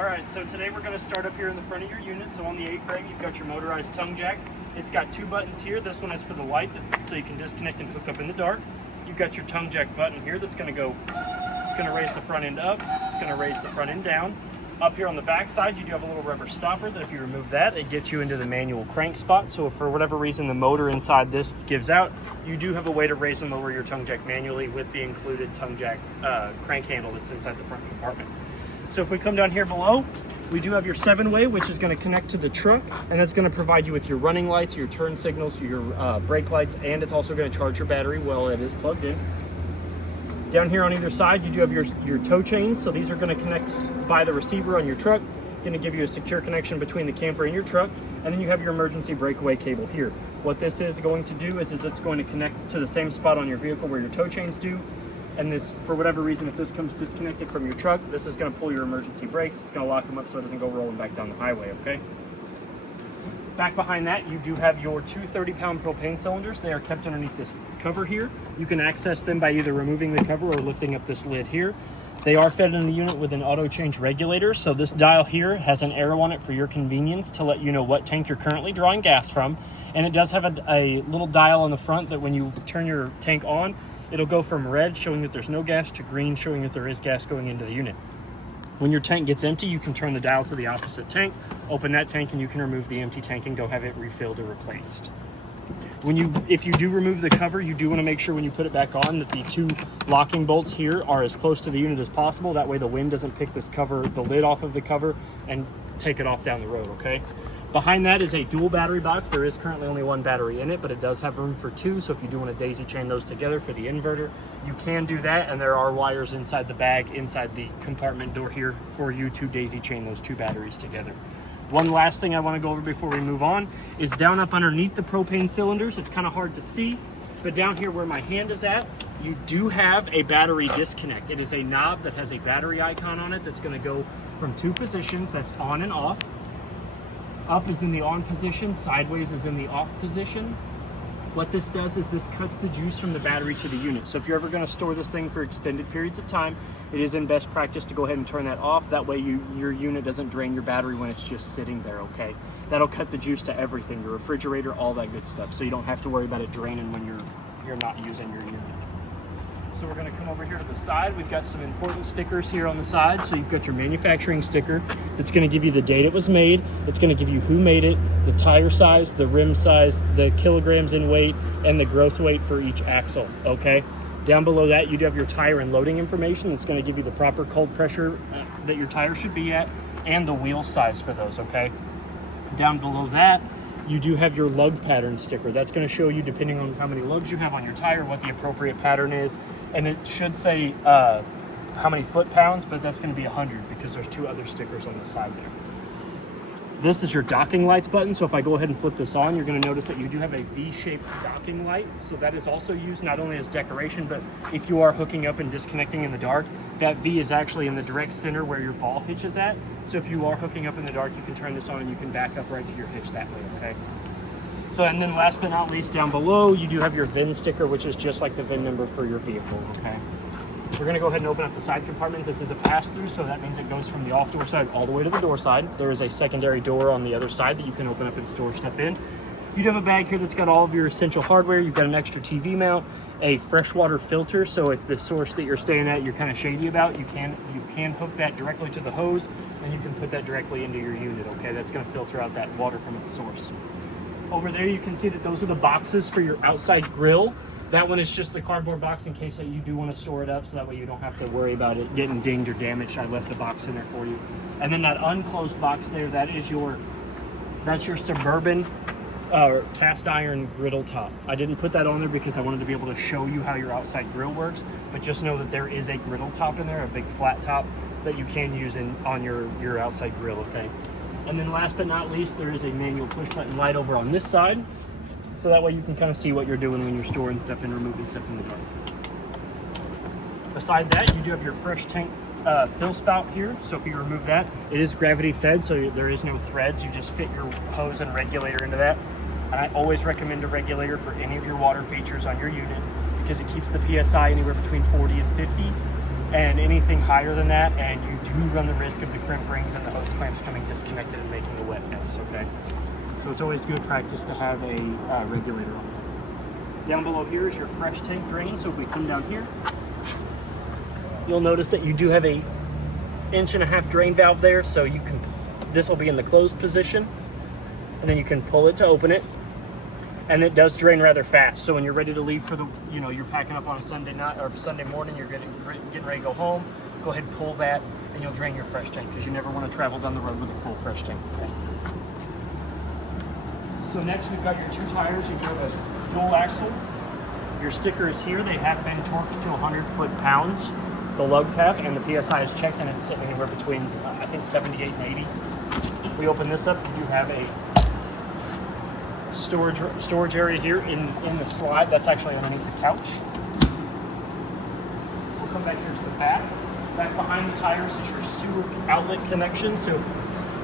All right, so today we're going to start up here in the front of your unit. So on the A-frame, you've got your motorized tongue jack. It's got two buttons here. This one is for the light, so you can disconnect and hook up in the dark. You've got your tongue jack button here that's going to go, it's going to raise the front end up, it's going to raise the front end down. Up here on the back side, you do have a little rubber stopper that if you remove that, it gets you into the manual crank spot. So if for whatever reason the motor inside this gives out, you do have a way to raise and lower your tongue jack manually with the included tongue jack crank handle that's inside the front compartment. So if we come down here below, we do have your 7-way, which is going to connect to the truck, and that's going to provide you with your running lights, your turn signals, your brake lights, and it's also going to charge your battery while it is plugged in. Down here on either side, you do have your tow chains. So these are going to connect by the receiver on your truck, going to give you a secure connection between the camper and your truck. And then you have your emergency breakaway cable here. What this is going to do is it's going to connect to the same spot on your vehicle where your tow chains do. And this, for whatever reason, if this comes disconnected from your truck, this is going to pull your emergency brakes. It's going to lock them up so it doesn't go rolling back down the highway, okay? Back behind that, you do have your two 30-pound propane cylinders. They are kept underneath this cover here. You can access them by either removing the cover or lifting up this lid here. They are fed in the unit with an auto change regulator. So this dial here has an arrow on it for your convenience to let you know what tank you're currently drawing gas from. And it does have a little dial on the front that when you turn your tank on, it'll go from red, showing that there's no gas, to green, showing that there is gas going into the unit. When your tank gets empty, you can turn the dial to the opposite tank, open that tank, and you can remove the empty tank and go have it refilled or replaced. If you do remove the cover, you do want to make sure when you put it back on that the two locking bolts here are as close to the unit as possible. That way the wind doesn't pick this cover, the lid off of the cover, and take it off down the road, okay? Behind that is a dual battery box. There is currently only one battery in it, but it does have room for two. So if you do want to daisy chain those together for the inverter, you can do that. And there are wires inside the bag, inside the compartment door here for you to daisy chain those two batteries together. One last thing I want to go over before we move on is down up underneath the propane cylinders. It's kind of hard to see, but down here where my hand is at, you do have a battery disconnect. It is a knob that has a battery icon on it that's going to go from two positions, that's on and off. Up is in the on position, sideways is in the off position. What this does is this cuts the juice from the battery to the unit. So if you're ever going to store this thing for extended periods of time, it is in best practice to go ahead and turn that off. That way your unit doesn't drain your battery when it's just sitting there, okay? That'll cut the juice to everything, your refrigerator, all that good stuff. So you don't have to worry about it draining when you're not using your unit. So we're going to come over here to the side. We've got some important stickers here on the side. So you've got your manufacturing sticker that's going to give you the date it was made. It's going to give you who made it, the tire size, the rim size, the kilograms in weight, and the gross weight for each axle, okay? Down below that, you do have your tire and loading information. That's going to give you the proper cold pressure that your tire should be at and the wheel size for those, okay? Down below that, you do have your lug pattern sticker. That's going to show you, depending on how many lugs you have on your tire, what the appropriate pattern is. And it should say how many foot-pounds, but that's going to be 100 because there's two other stickers on the side there. This is your docking lights button. So if I go ahead and flip this on, you're going to notice that you do have a V-shaped docking light. So that is also used not only as decoration, but if you are hooking up and disconnecting in the dark, that V is actually in the direct center where your ball hitch is at. So if you are hooking up in the dark, you can turn this on and you can back up right to your hitch that way, okay? So, and then last but not least, down below, you do have your VIN sticker, which is just like the VIN number for your vehicle, okay? We're gonna go ahead and open up the side compartment. This is a pass-through, so that means it goes from the off-door side all the way to the door side. There is a secondary door on the other side that you can open up and store stuff in. You do have a bag here that's got all of your essential hardware. You've got an extra TV mount, a freshwater filter, so if the source that you're staying at you're kind of shady about, you can hook that directly to the hose, and you can put that directly into your unit, okay? That's gonna filter out that water from its source. Over there, you can see that those are the boxes for your outside grill. That one is just the cardboard box in case that you do want to store it up, so that way you don't have to worry about it getting dinged or damaged. I left a box in there for you. And then that unclosed box there, that's your Suburban cast iron griddle top. I didn't put that on there because I wanted to be able to show you how your outside grill works, but just know that there is a griddle top in there, a big flat top that you can use on your outside grill, okay? And then last but not least, there is a manual push button light over on this side. So that way you can kind of see what you're doing when you're storing stuff and removing stuff in the dark. Beside that, you do have your fresh tank fill spout here. So if you remove that, it is gravity fed, so there is no threads. You just fit your hose and regulator into that. And I always recommend a regulator for any of your water features on your unit because it keeps the PSI anywhere between 40 and 50. and anything higher than that, and you do run the risk of the crimp rings and the hose clamps coming disconnected and making a wet mess, okay? So it's always good practice to have a regulator on there. Down below here is your fresh tank drain, so if we come down here, you'll notice that you do have a 1.5-inch drain valve there, so you can, this will be in the closed position, and then you can pull it to open it, and it does drain rather fast. So when you're ready to leave for the, you know, you're packing up on a Sunday night or Sunday morning, you're getting ready to go home, go ahead and pull that, and you'll drain your fresh tank, because you never want to travel down the road with a full fresh tank. Okay? So next we've got your 2 tires. You have a dual axle. Your sticker is here. They have been torqued to 100 foot-pounds. The lugs have, and the PSI is checked, and it's sitting anywhere between, I think, 78 and 80. We open this up. You do have a storage area here in the slide. That's actually underneath the couch. We'll come back here to the back. Back behind the tires is your sewer outlet connection. So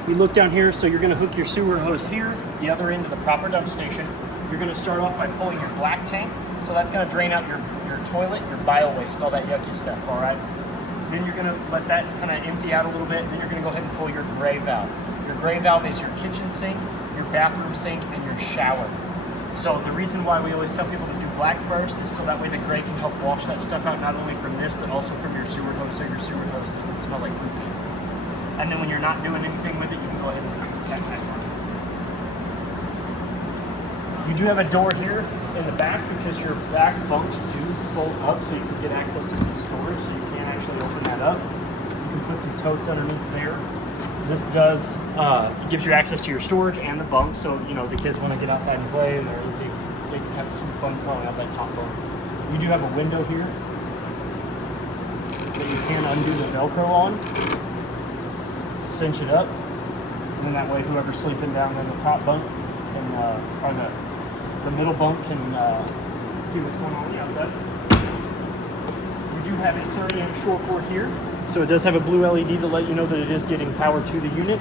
we look down here, so you're going to hook your sewer hose here, the other end of the proper dump station. You're going to start off by pulling your black tank. So that's going to drain out your toilet, your bio waste, all that yucky stuff, all right? Then you're going to let that kind of empty out a little bit. Then you're going to go ahead and pull your gray valve. Your gray valve is your kitchen sink, your bathroom sink, and your shower. So the reason why we always tell people to do black first is so that way the gray can help wash that stuff out, not only from this, but also from your sewer hose, so your sewer hose doesn't smell like poop. And then when you're not doing anything with it, you can go ahead and put this cap back on. You do have a door here in the back, because your back bunks do fold up, so you can get access to some storage, so you can actually open that up. You can put some totes underneath there. This does, it gives you access to your storage and the bunk, so, you know, the kids want to get outside and play, and they can have some fun crawling out that top bunk. You do have a window here that you can undo the Velcro on, cinch it up, and then that way whoever's sleeping down in the top bunk can, or the middle bunk can see what's going on the outside. We do have a 30-amp short cord here. So it does have a blue LED to let you know that it is getting power to the unit.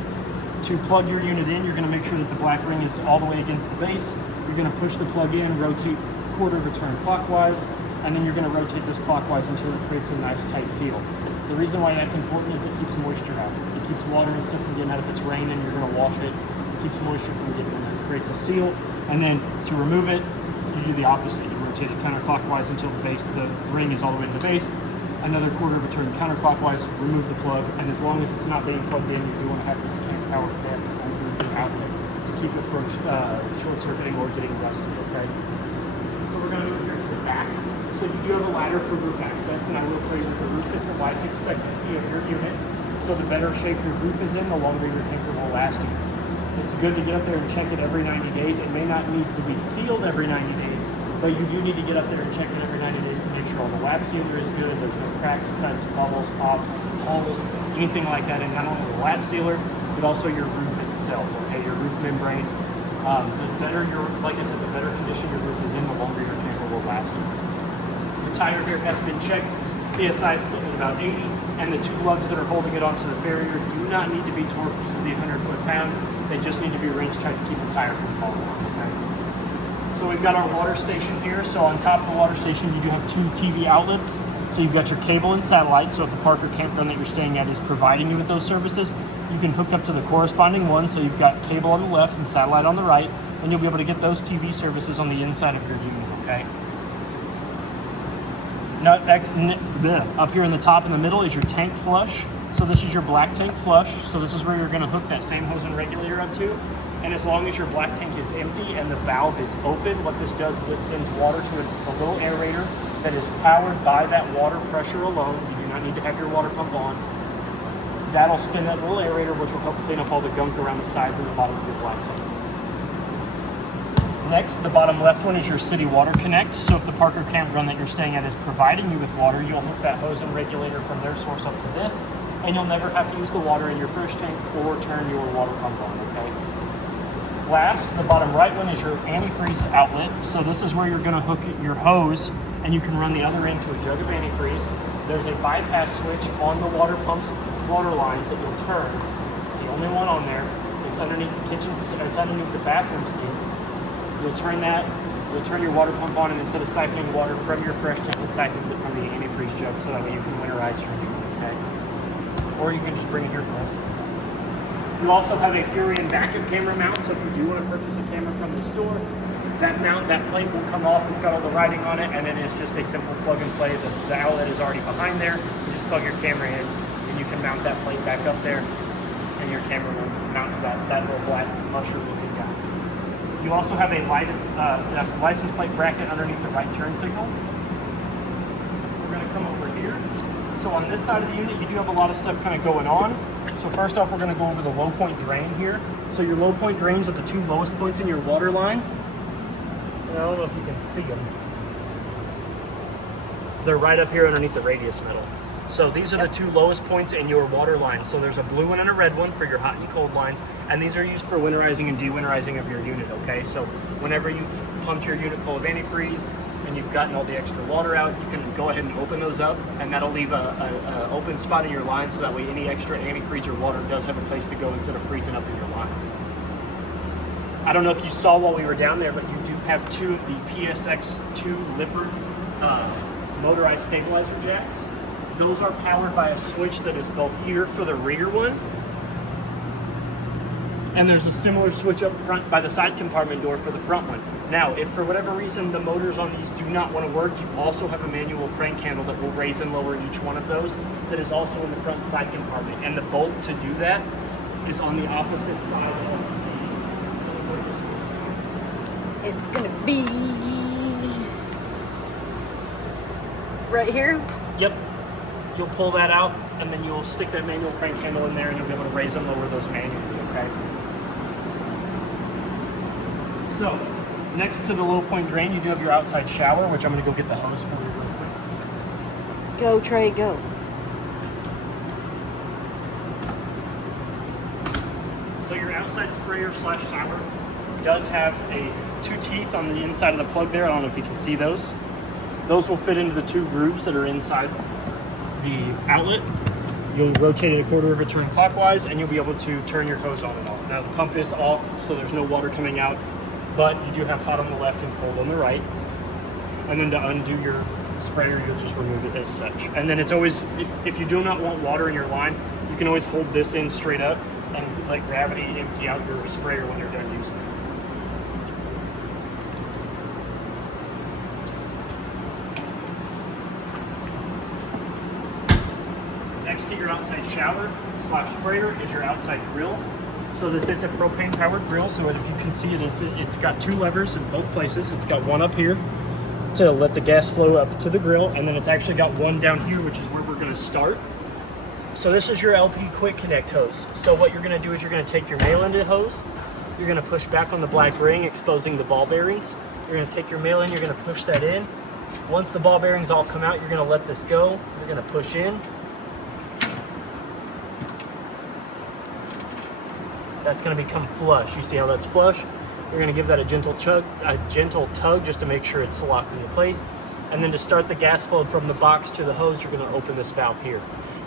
To plug your unit in, you're going to make sure that the black ring is all the way against the base. You're going to push the plug in, rotate quarter of a turn clockwise, and then you're going to rotate this clockwise until it creates a nice tight seal. The reason why that's important is it keeps moisture out. It keeps water and stuff from getting out. If it's raining, you're going to wash it. It keeps moisture from getting in there. It creates a seal. And then to remove it, you do the opposite. You rotate it counterclockwise until the ring is all the way to the base. Another quarter of a turn counterclockwise, remove the plug, and as long as it's not being plugged in, you do want to have this camp power cap over the outlet to keep it from short circuiting or getting rusty, okay? So we're going to move here to the back. So you do have a ladder for roof access, and I will tell you that the roof is the life expectancy of your unit. So the better shape your roof is in, the longer your tanker will last you. It's good to get up there and check it every 90 days. It may not need to be sealed every 90 days, but you do need to get up there and check it every 90 days to make sure all the lap sealer is good, there's no cracks, cuts, bubbles, pops, holes, anything like that. And not only the lap sealer, but also your roof itself, okay, your roof membrane. The better like I said, the better condition your roof is in, the longer your camper will last you. The tire here has been checked. PSI is sitting at about 80, and the 2 lugs that are holding it onto the farrier do not need to be torqued to the 100 foot-pounds. They just need to be wrench tight to keep the tire from falling off, okay? So we've got our water station here. So on top of the water station, you do have 2 TV outlets. So you've got your cable and satellite. So if the park or campground that you're staying at is providing you with those services, you can hook up to the corresponding one. So you've got cable on the left and satellite on the right, and you'll be able to get those TV services on the inside of your unit, okay? Now, up here in the top in the middle is your tank flush. So this is your black tank flush. So this is where you're going to hook that same hose and regulator up to. And as long as your black tank is empty and the valve is open, what this does is it sends water to a little aerator that is powered by that water pressure alone. You do not need to have your water pump on. That'll spin that little aerator, which will help clean up all the gunk around the sides and the bottom of your black tank. Next, the bottom left one is your city water connect. So if the park or campground that you're staying at is providing you with water, you'll hook that hose and regulator from their source up to this, and you'll never have to use the water in your fresh tank or turn your water pump on, okay? Last, the bottom right one is your antifreeze outlet. So this is where you're going to hook your hose, and you can run the other end to a jug of antifreeze. There's a bypass switch on the water pumps, water lines that you'll turn. It's the only one on there. It's underneath the kitchen, it's underneath the bathroom sink. You'll turn that, you'll turn your water pump on, and instead of siphoning water from your fresh tank, it siphons it from the antifreeze jug, so that way you can winterize your unit, okay? Or you can just bring it here for us. You also have a Furion backup camera mount, so if you do want to purchase a camera from the store, that mount, that plate will come off. It's got all the writing on it, and it is just a simple plug and play. The outlet is already behind there. You just plug your camera in, and you can mount that plate back up there, and your camera will mount to that little black mushroom looking guy. You also have a license plate bracket underneath the right turn signal. We're going to come over here. So on this side of the unit, you do have a lot of stuff kind of going on. So first off, we're going to go over the low point drain here. So your low point drains are the two lowest points in your water lines. I don't know if you can see them. They're right up here underneath the radius metal. So these are the two lowest points in your water lines. So there's a blue one and a red one for your hot and cold lines, and these are used for winterizing and de-winterizing of your unit, okay? So whenever you've pumped your unit full of antifreeze and you've gotten all the extra water out, you can go ahead and open those up, and that'll leave a open spot in your line, so that way any extra antifreeze or water does have a place to go instead of freezing up in your lines. I don't know if you saw while we were down there, but you do have two of the PSX2 Lipper motorized stabilizer jacks. Those are powered by a switch that is both here for the rear one, and there's a similar switch up front by the side compartment door for the front one. Now, if for whatever reason the motors on these do not want to work, you also have a manual crank handle that will raise and lower each one of those that is also in the front side compartment. And the bolt to do that is on the opposite side of the It's gonna be right here. Yep. You'll pull that out, and then you'll stick that manual crank handle in there, and you'll be able to raise and lower those manually, okay? So, next to the low point drain, you do have your outside shower, which I'm going to go get the hose for you real quick. Go, Trey, go. So your outside sprayer slash shower does have two teeth on the inside of the plug there. I don't know if you can see those. Those will fit into the two grooves that are inside the outlet. You'll rotate it a quarter of a turn clockwise, and you'll be able to turn your hose on and off. Now the pump is off, so there's no water coming out, but you do have hot on the left and cold on the right. And then to undo your sprayer, you'll just remove it as such. And then it's always, if you do not want water in your line, you can always hold this in straight up and let gravity empty out your sprayer when you're done using it. Next to your outside shower slash sprayer is your outside grill. So this is a propane powered grill, so if you can see it's got two levers in both places. It's got one up here to let the gas flow up to the grill, and then it's actually got one down here, which is where we're going to start. So this is your LP quick connect hose. So what you're going to do is you're going to take your male end hose, you're going to push back on the black ring, exposing the ball bearings. You're going to take your male end, you're going to push that in. Once the ball bearings all come out, you're going to let this go. You're going to push in. That's going to become flush. You see how that's flush? You're going to give that a gentle tug just to make sure it's locked into place. And then to start the gas flow from the box to the hose, you're going to open this valve here.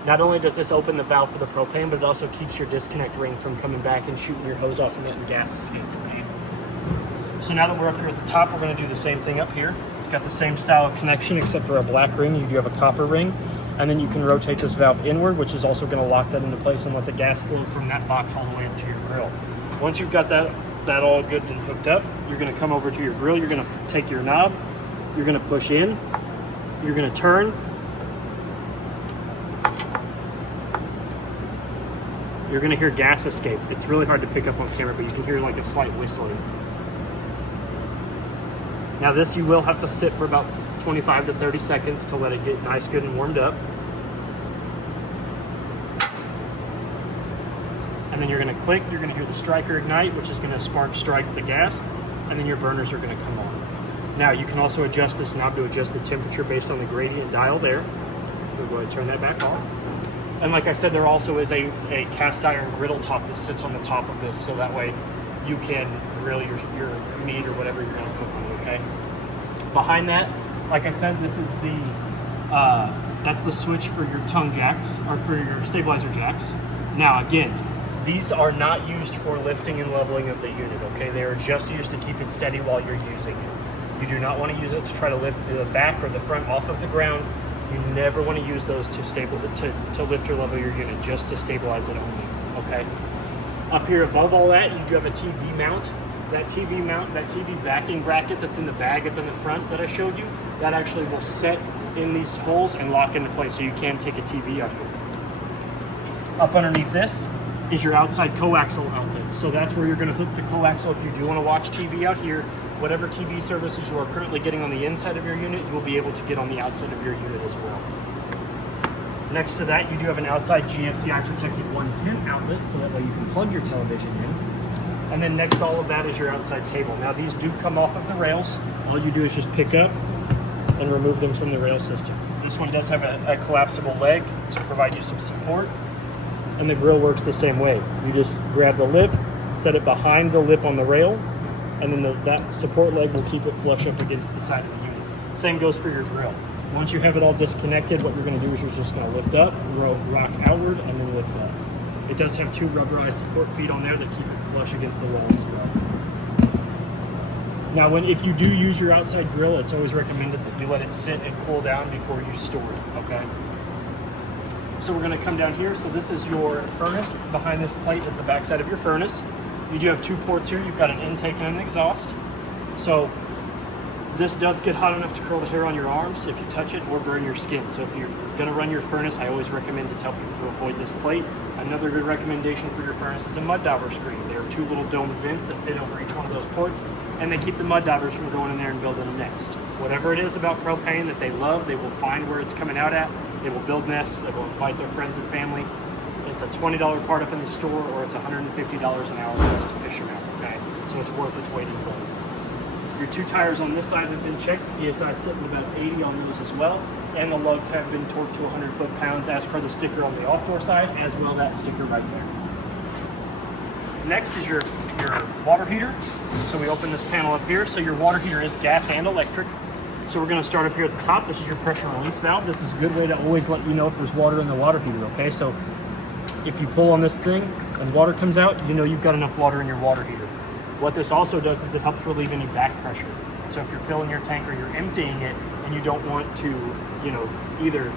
Not only does this open the valve for the propane, but it also keeps your disconnect ring from coming back and shooting your hose off and letting gas escape from you. So now that we're up here at the top, we're going to do the same thing up here. It's got the same style of connection except for a black ring. You do have a copper ring. And then you can rotate this valve inward, which is also going to lock that into place and let the gas flow from that box all the way up to your grill. Once you've got that all good and hooked up, you're going to come over to your grill. You're going to take your knob. You're going to push in. You're going to turn. You're going to hear gas escape. It's really hard to pick up on camera, but you can hear like a slight whistling. Now this you will have to sit for about 25 to 30 seconds to let it get nice, good, and warmed up. And then you're going to click, you're going to hear the striker ignite, which is going to strike the gas, and then your burners are going to come on. Now you can also adjust this knob to adjust the temperature based on the gradient dial there. We'll go ahead and turn that back off. And like I said, there also is a cast iron griddle top that sits on the top of this, so that way you can grill your meat or whatever you're going to cook on, okay? Behind that, like I said, this is that's the switch for your tongue jacks, or for your stabilizer jacks. Now again, these are not used for lifting and leveling of the unit, okay? They are just used to keep it steady while you're using it. You do not want to use it to try to lift the back or the front off of the ground. You never want to use those to lift or level your unit, just to stabilize it only, okay? Up here above all that, you do have a TV mount. That TV backing bracket that's in the bag up in the front that I showed you, that actually will set in these holes and lock into place, so you can take a TV out here. Up underneath this is your outside coaxial outlet. So that's where you're going to hook the coaxial if you do want to watch TV out here. Whatever TV services you are currently getting on the inside of your unit, you will be able to get on the outside of your unit as well. Next to that, you do have an outside GFCI protected 110 outlet, so that way you can plug your television in. And then next to all of that is your outside table. Now these do come off of the rails. All you do is just pick up and remove them from the rail system. This one does have a collapsible leg to provide you some support. And the grill works the same way. You just grab the lip, set it behind the lip on the rail, and then that support leg will keep it flush up against the side of the unit. Same goes for your grill. Once you have it all disconnected, what you're going to do is you're just going to lift up, rock outward, and then lift up. It does have two rubberized support feet on there that keep it flush against the wall as well. Now, if you do use your outside grill, it's always recommended that you let it sit and cool down before you store it, okay? So we're going to come down here. So this is your furnace. Behind this plate is the backside of your furnace. You do have two ports here. You've got an intake and an exhaust. So this does get hot enough to curl the hair on your arms if you touch it or burn your skin. So if you're going to run your furnace, I always recommend to tell people to avoid this plate. Another good recommendation for your furnace is a mud dauber screen. There are two little domed vents that fit over each one of those ports, and they keep the mud daubers from going in there and building a nest. Whatever it is about propane that they love, they will find where it's coming out at. They will build nests. They will invite their friends and family. It's a $20 part up in the store, or it's $150 an hour for us to fish them out, okay? So it's worth its weight in gold. Your two tires on this side have been checked. PSI is sitting about 80 on those as well. And the lugs have been torqued to 100 foot-pounds as per the sticker on the off-door side, as well that sticker right there. Next is your water heater. So we open this panel up here. So your water heater is gas and electric. So we're going to start up here at the top. This is your pressure release valve. This is a good way to always let you know if there's water in the water heater, okay? So if you pull on this thing and water comes out, you know you've got enough water in your water heater. What this also does is it helps relieve any back pressure. So if you're filling your tank or you're emptying it and you don't want to, either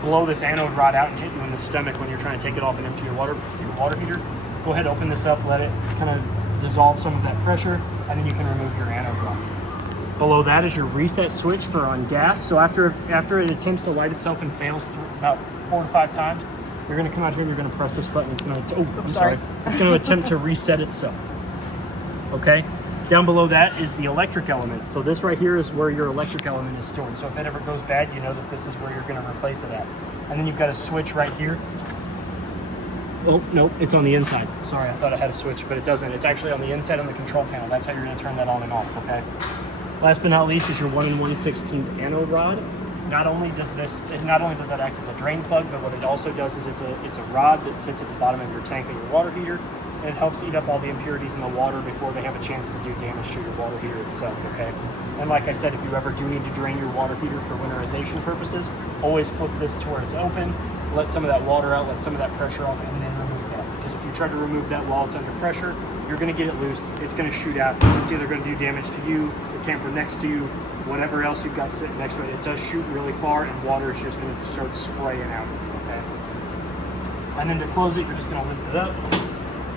blow this anode rod out and hit you in the stomach when you're trying to take it off and empty your water heater, go ahead, open this up, let it kind of dissolve some of that pressure, and then you can remove your anode rod. Below that is your reset switch for on gas. So after it attempts to light itself and fails about 4 to 5 times, you're going to come out here and you're going to press this button. It's going to, It's going to attempt to reset itself. Okay? Down below that is the electric element. So this right here is where your electric element is stored. So if it ever goes bad, you know that this is where you're going to replace it at. And then you've got a switch right here. Oh, no, it's on the inside. Sorry, I thought I had a switch, but it doesn't. It's actually on the inside on the control panel. That's how you're going to turn that on and off, okay? Last but not least is your 1 1/16 anode rod. Not only does that act as a drain plug, but what it also does is it's a rod that sits at the bottom of your tank and your water heater. And it helps eat up all the impurities in the water before they have a chance to do damage to your water heater itself, okay? And like I said, if you ever do need to drain your water heater for winterization purposes, always flip this to where it's open, let some of that water out, let some of that pressure off, and then remove that. Because if you try to remove that while it's under pressure, you're going to get it loose, it's going to shoot out. It's either going to do damage to you, the camper next to you, whatever else you've got sitting next to it. It does shoot really far, and water is just going to start spraying out, okay? And then to close it, you're just going to lift it up,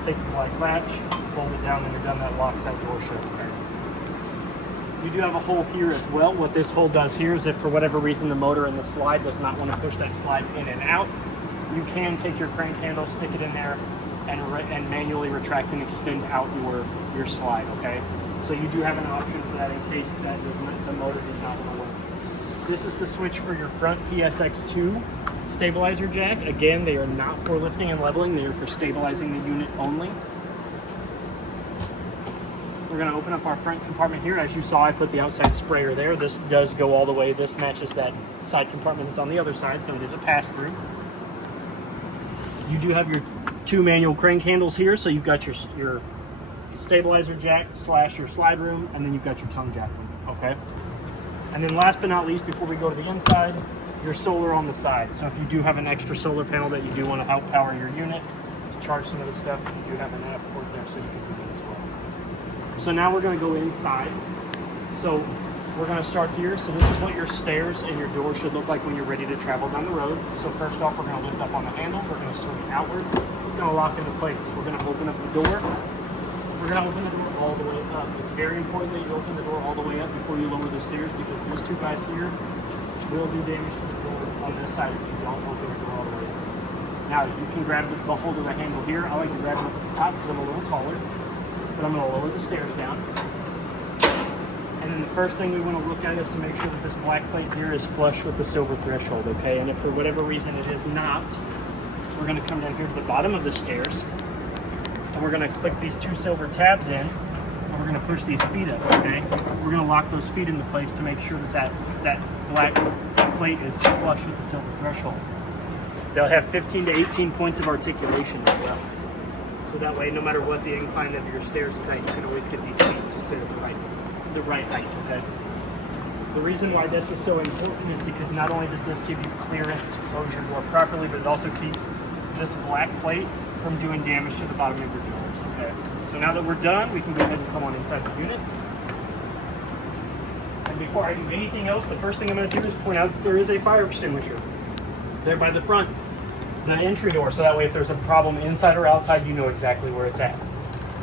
take the black latch, fold it down, and you're done. That locks that door shut. Okay? You do have a hole here as well. What this hole does here is if for whatever reason the motor and the slide does not want to push that slide in and out, you can take your crank handle, stick it in there, and manually retract and extend out your slide, okay? So you do have an option for that in case the motor does not want to work. This is the switch for your front PSX2 stabilizer jack. Again, they are not for lifting and leveling. They are for stabilizing the unit only. We're going to open up our front compartment here. As you saw, I put the outside sprayer there. This does go all the way. This matches that side compartment that's on the other side, so it is a pass-through. You do have your 2 manual crank handles here, so you've got your stabilizer jack / your slide room, and then you've got your tongue jack room, okay? And then last but not least, before we go to the inside, your solar on the side. So if you do have an extra solar panel that you do want to help power your unit to charge some of the stuff, you do have an app port there, so you can do that as well. So now we're going to go inside. So we're going to start here. So this is what your stairs and your door should look like when you're ready to travel down the road. So first off, we're going to lift up on the handle. We're going to swing it outward. It's going to lock into place. We're going to open up the door. We're going to open the door all the way up. It's very important that you open the door all the way up before you lower the stairs, because these two guys here will do damage to the door on this side if you don't open the door all the way up. Now, you can grab the hold of the handle here. I like to grab it up at the top because I'm a little taller. But I'm going to lower the stairs down. And then the first thing we want to look at is to make sure that this black plate here is flush with the silver threshold, okay? And if for whatever reason it is not, we're going to come down here to the bottom of the stairs, and we're going to click these two silver tabs in, and we're going to push these feet up, okay? We're going to lock those feet into place to make sure that that black plate is flush with the silver threshold. They'll have 15 to 18 points of articulation as well. So that way, no matter what the incline of your stairs is at, you can always get these feet to sit at the right height, okay? The reason why this is so important is because not only does this give you clearance to close your door properly, but it also keeps this black plate from doing damage to the bottom of your doors, okay? So now that we're done, we can go ahead and come on inside the unit. And before I do anything else, the first thing I'm going to do is point out that there is a fire extinguisher there by the front, the entry door, so that way if there's a problem inside or outside, you know exactly where it's at.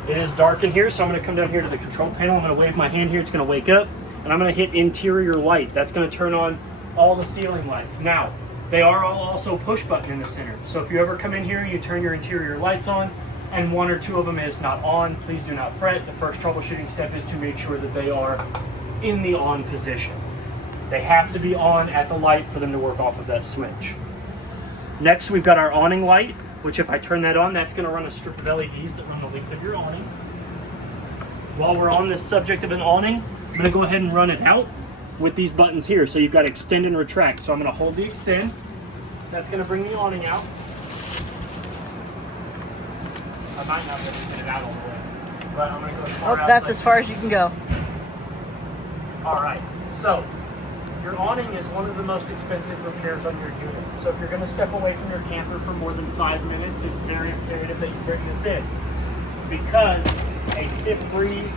It is dark in here, so I'm going to come down here to the control panel. I'm going to wave my hand here. It's going to wake up, and I'm going to hit interior light. That's going to turn on all the ceiling lights. Now, they are all also push button in the center. So if you ever come in here, you turn your interior lights on, and one or two of them is not on, please do not fret. The first troubleshooting step is to make sure that they are in the on position. They have to be on at the light for them to work off of that switch. Next, we've got our awning light, which if I turn that on, that's going to run a strip of LEDs that run the length of your awning. While we're on this subject of an awning, I'm going to go ahead and run it out with these buttons here. So you've got extend and retract. So I'm going to hold the extend. That's going to bring the awning out. I might not be able to get it out all the way, but I'm going to go as far out That's as far as you can go. All right. So your awning is one of the most expensive repairs on your unit. So if you're going to step away from your camper for more than 5 minutes, it's very imperative that you bring this in, because a stiff breeze,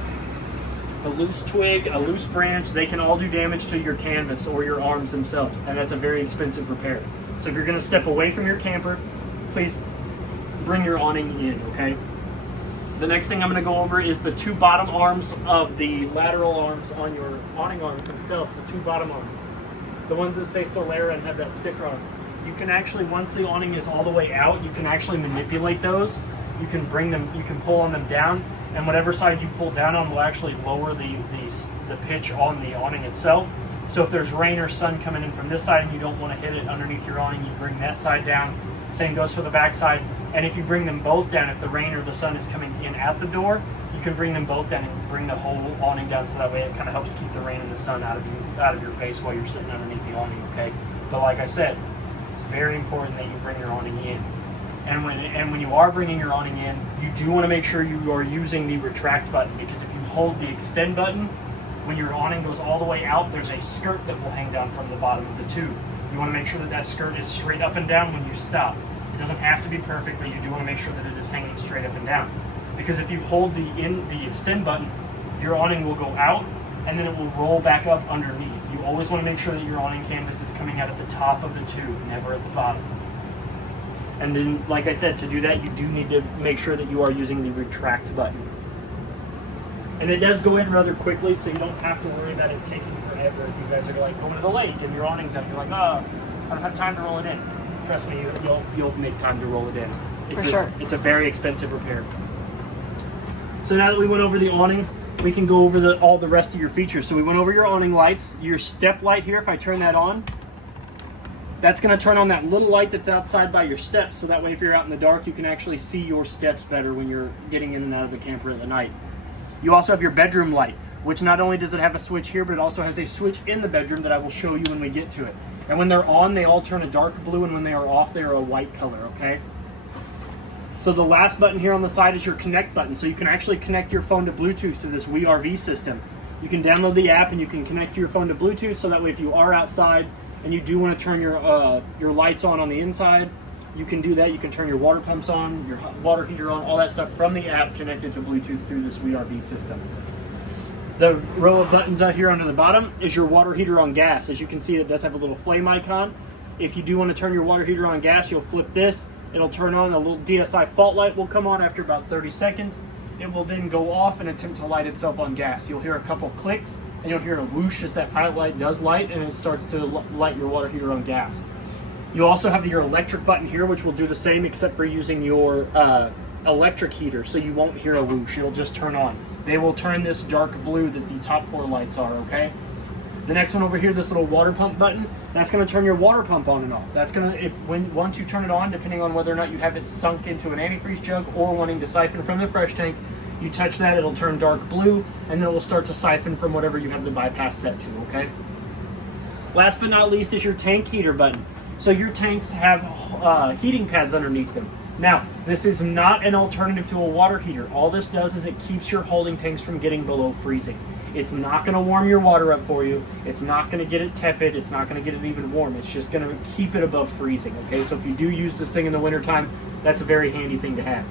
a loose twig, a loose branch, they can all do damage to your canvas or your arms themselves, and that's a very expensive repair. So if you're going to step away from your camper, please bring your awning in, okay? The next thing I'm going to go over is the two bottom arms of the lateral arms on your awning arms themselves, the two bottom arms. The ones that say Solera and have that sticker on them. You can actually, once the awning is all the way out, you can actually manipulate those. You can bring them, you can pull on them down, and whatever side you pull down on will actually lower the pitch on the awning itself. So if there's rain or sun coming in from this side and you don't want to hit it underneath your awning, you bring that side down. Same goes for the back side. And if you bring them both down, if the rain or the sun is coming in at the door, you can bring them both down and bring the whole awning down, so that way it kind of helps keep the rain and the sun out of your face while you're sitting underneath the awning, okay? But like I said, it's very important that you bring your awning in. And when you are bringing your awning in, you do want to make sure you are using the retract button, because if you hold the extend button, when your awning goes all the way out, there's a skirt that will hang down from the bottom of the tube. You want to make sure that that skirt is straight up and down when you stop. It doesn't have to be perfect, but you do want to make sure that it is hanging straight up and down. Because if you hold the extend button, your awning will go out and then it will roll back up underneath. You always want to make sure that your awning canvas is coming out at the top of the tube, never at the bottom. And then, like I said, to do that, you do need to make sure that you are using the retract button. And it does go in rather quickly, so you don't have to worry about it taking forever. If you guys are like going to the lake and your awning's out, you're like, oh, I don't have time to roll it in. Trust me, you'll make time to roll it in. Sure. It's a very expensive repair. So now that we went over the awning, we can go over all the rest of your features. So we went over your awning lights. Your step light here, if I turn that on, that's going to turn on that little light that's outside by your steps, so that way if you're out in the dark, you can actually see your steps better when you're getting in and out of the camper at the night. You also have your bedroom light, which not only does it have a switch here, but it also has a switch in the bedroom that I will show you when we get to it. And when they're on, they all turn a dark blue, and when they are off, they are a white color, okay? So the last button here on the side is your connect button, so you can actually connect your phone to Bluetooth to this WeRV system. You can download the app and you can connect your phone to Bluetooth, so that way if you are outside and you do want to turn your lights on the inside, you can do that. You can turn your water pumps on, your water heater on, all that stuff from the app connected to Bluetooth through this WeRV system. The row of buttons out here under the bottom is your water heater on gas. As you can see, it does have a little flame icon. If you do want to turn your water heater on gas, you'll flip this. It'll turn on, a little DSI fault light will come on after about 30 seconds. It will then go off and attempt to light itself on gas. You'll hear a couple clicks, and you'll hear a whoosh as that pilot light does light, and it starts to light your water heater on gas. You also have your electric button here, which will do the same except for using your electric heater, so you won't hear a whoosh. It'll just turn on. They will turn this dark blue that the top 4 lights are, okay? The next one over here, this little water pump button, that's going to turn your water pump on and off. That's going to, once you turn it on, depending on whether or not you have it sunk into an antifreeze jug or wanting to siphon from the fresh tank, you touch that, it'll turn dark blue, and then it will start to siphon from whatever you have the bypass set to, okay? Last but not least is your tank heater button. So your tanks have heating pads underneath them. Now, this is not an alternative to a water heater. All this does is it keeps your holding tanks from getting below freezing. It's not going to warm your water up for you. It's not going to get it tepid. It's not going to get it even warm. It's just going to keep it above freezing, okay? So if you do use this thing in the wintertime, that's a very handy thing to have.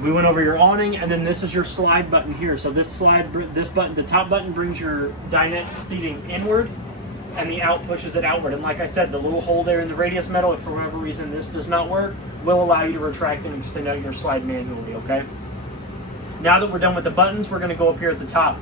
We went over your awning, and then this is your slide button here. So this button, the top button brings your dinette seating inward, and the out pushes it outward. And like I said, the little hole there in the radius metal, if for whatever reason this does not work, will allow you to retract and extend out your slide manually, okay? Now that we're done with the buttons, we're gonna go up here at the top.